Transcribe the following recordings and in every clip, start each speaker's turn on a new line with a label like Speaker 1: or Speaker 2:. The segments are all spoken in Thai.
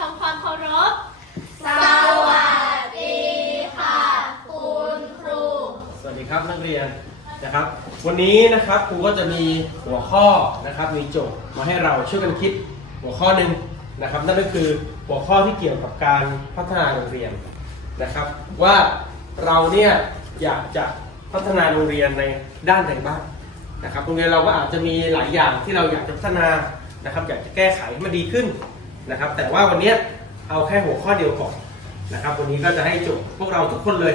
Speaker 1: ทำความเคารพ
Speaker 2: สวัสดีค่ะคุณครู
Speaker 3: สวัสดีครับนักเรียนนะครับ วันนี้นะครับครูก็จะมีหัวข้อนะครับ มีโจทย์มาให้เราช่วยกันคิดหัวข้อหนึ่งนะครับ นั่นก็คือหัวข้อที่เกี่ยวกับการพัฒนาโรงเรียนนะครับ ว่าเราเนี่ยอยากจะพัฒนาโรงเรียนในด้านใดบ้างนะครับโรงเรียนเราก็อาจจะมีหลายอย่างที่เราอยากจะพัฒนานะครับ อยากจะแก้ไขให้มันดีขึ้น นะครับ แต่ว่าวันเนี้ยเอาแค่หัวข้อเดียวก่อนนะครับ วันนี้ก็จะให้โจทย์พวกเราทุกคนเลย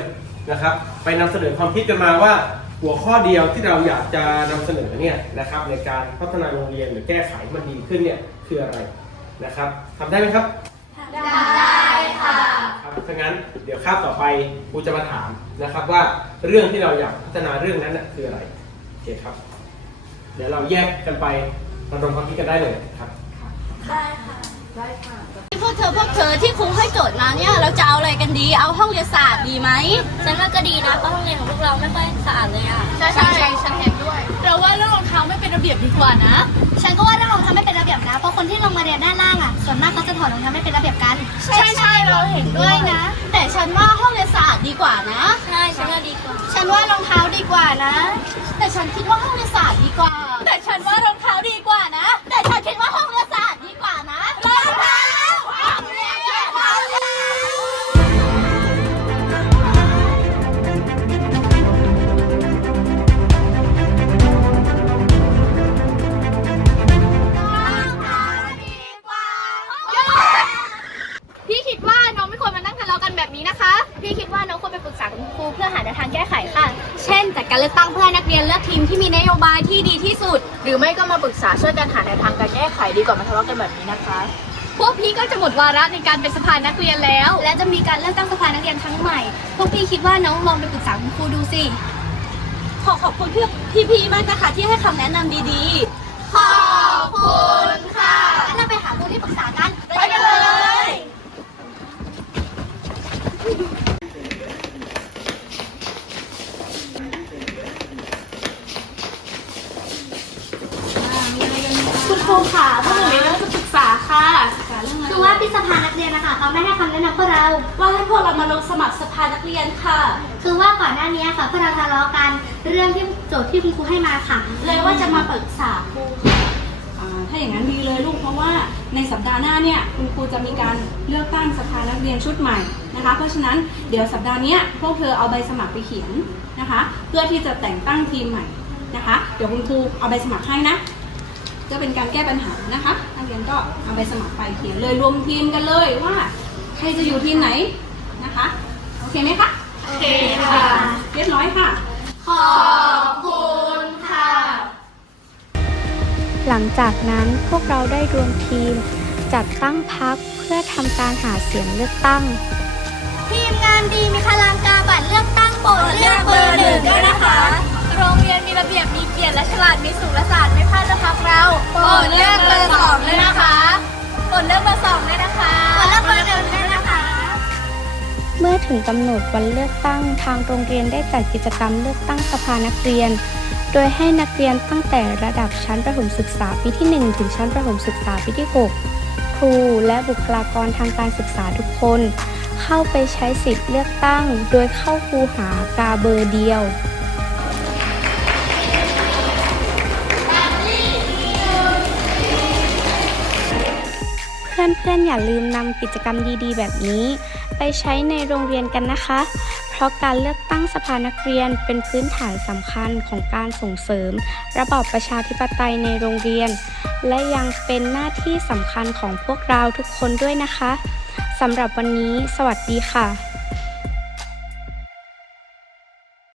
Speaker 3: นะครับ ไปนำเสนอความคิดกันมาว่าหัวข้อเดียวที่เราอยากจะนำเสนอเนี่ยนะครับ ในการพัฒนาโรงเรียนหรือแก้ไขมันดีขึ้นเนี่ยคืออะไรนะครับทำได้ไหมครับ
Speaker 2: ได้ค่ะ
Speaker 3: ครับถ้างั้นเดี๋ยวคาบต่อไปครูจะมาถามนะครับว่าเรื่องที่เราอยากพัฒนาเรื่องนั้นน่ะคืออะไรโอเคครับ เดี๋ยวเราแยกกันไประดมความคิดกันได้เลยครับ
Speaker 2: ได้ค่ะ
Speaker 1: พวกเธอพวกเธอที่ครูให้โจทย์มาเนี่ยเราจะเอาอะไรกันดี เอาห้องเรียนศาสตร์ดีไหม
Speaker 2: ฉันว่าก็ดีนะเพราะห้องเรียนของพวกเราไม่ค่อยสะอาดเลยอะ
Speaker 1: ใช่ใช่ฉันเห็นด้วยเราว่าเรื่องรองเท้าไม่เป็นระเบียบดีกว่านะ
Speaker 4: ฉันก็ว่าเรื่องรองเท้าไม่เป็นระเบียบนะเพราะคนที่ลงมาเรียนด้านล่างอะส่วนมากเขาจะถอดรองเท้าไม่เป็นระเบียบกัน
Speaker 1: ใช่ใช่เราเห็นด้วยนะ แต่ฉันว่าห้องเรียนศาสตร์ดีกว่านะ
Speaker 2: ใช่ฉันว่าดีกว่า
Speaker 4: ฉันว่ารองเท้าดีกว่านะ
Speaker 1: แต่ฉันคิดว่าห้องเรียน เช่
Speaker 4: นจัดการเลือกตั้งเพื่อให้นักเรียนเลือกทีมที่มีนโยบายที่ดีที่สุด
Speaker 5: หรือไม่ก็มาปรึกษาช่วยกันหาแนวทางการแก้ไขดีกว่ามาทะเลาะกันแบบนี้นะคะ
Speaker 1: พวกพี่ก็จะหมดวาระในการเป็นสภานักเรียนแล้ว
Speaker 4: และจะมีการเลือกตั้งสภานักเรียนครั้งใหม่ พวกพี่คิดว่าน้องลองไปปรึกษาคุณครูดูสิ
Speaker 1: ขอขอบคุณพี่พี่ๆมากนะคะที่ให้คำแนะนำดี
Speaker 4: ๆ เรีย
Speaker 1: น
Speaker 4: นะคะเขาไม่ให้คำแนะนำพวกเรา
Speaker 1: ว่าให้พวกเรามาลงสมัครสภานักเรียนค่ะ
Speaker 4: คือว่าก่อนหน้านี้ค่ะพวกเราทะเลาะกันเรื่องที่โจทย์ที่คุณครูให้มาค่ะ
Speaker 1: เลยว่าจะมาปรึกษาครูค่ะ
Speaker 5: อ่าถ้าอย่างนั้นดีเลยลูกเพราะว่าในสัปดาห์หน้าเนี่ยคุณครูจะมีการเลือกตั้งสภานักเรียนชุดใหม่นะคะ เพราะฉะนั้นเดี๋ยวสัปดาห์เนี้ยพวกเธอเอาใบสมัครไปเขียนนะคะ เพื่อที่จะแต่งตั้งทีมใหม่นะคะ เดี๋ยวคุณครูเอาใบสมัครให้นะ ก็เป็นการแก้ปัญหานะคะนักเรียนก็เอาใบสมัครไปเขียนเลยรวมทีมกันเลยว่า ใครจะอยู่ทีมไหนนะคะ โอเคไหมคะ
Speaker 1: โอเคค่ะ
Speaker 5: เรียบร้อยค่ะ
Speaker 4: ขอบคุณค่ะ
Speaker 6: หลังจากนั้นพวกเราได้รวมทีม จัดตั้งพักเพื่อทำการหาเสียงเลือกตั้ง
Speaker 4: ทีมงานดีมีพลังกาบัตรเลือกตั้งโปรดเลือกเบอร์หนึ่งด้วยนะคะ
Speaker 1: โรงเรียนมีระเบียบมีเกียรติและฉลาดมีสุขและสะอาดไม่พลาดจะพักเรา
Speaker 4: โปรดเลือกเบอร์สองด้วยนะคะ
Speaker 1: กดเลือกเบอร์สองด้วยนะคะ
Speaker 4: โปรดเลือกเบอร์หนึ่งด้วยนะคะ
Speaker 6: เมื่อถึงกำหนดวันเลือกตั้งทางโรงเรียนได้จัดกิจกรรมเลือกตั้งสภานักเรียน โดยให้นักเรียนตั้งแต่ระดับชั้นประถมศึกษาปีที่ 1 ถึงชั้นประถมศึกษาปีที่ 6 ครูและบุคลากรทางการศึกษาทุกคน เข้าไปใช้สิทธิ์เลือกตั้ง โดยเข้าคูหากาเบอร์เดียว พื่อนๆ อย่าลืมนำกิจกรรมดีๆ แบบนี้ ไปใช้ในโรงเรียนกันนะคะ เพราะการเลือกตั้งสภานักเรียนเป็นพื้นฐานสำคัญของการส่งเสริม ระบอบประชาธิปไตยในโรงเรียน และยังเป็นหน้าที่สำคัญของพวกเราทุกคนด้วยนะคะสำหรับวันนี้ สวัสดีค่ะ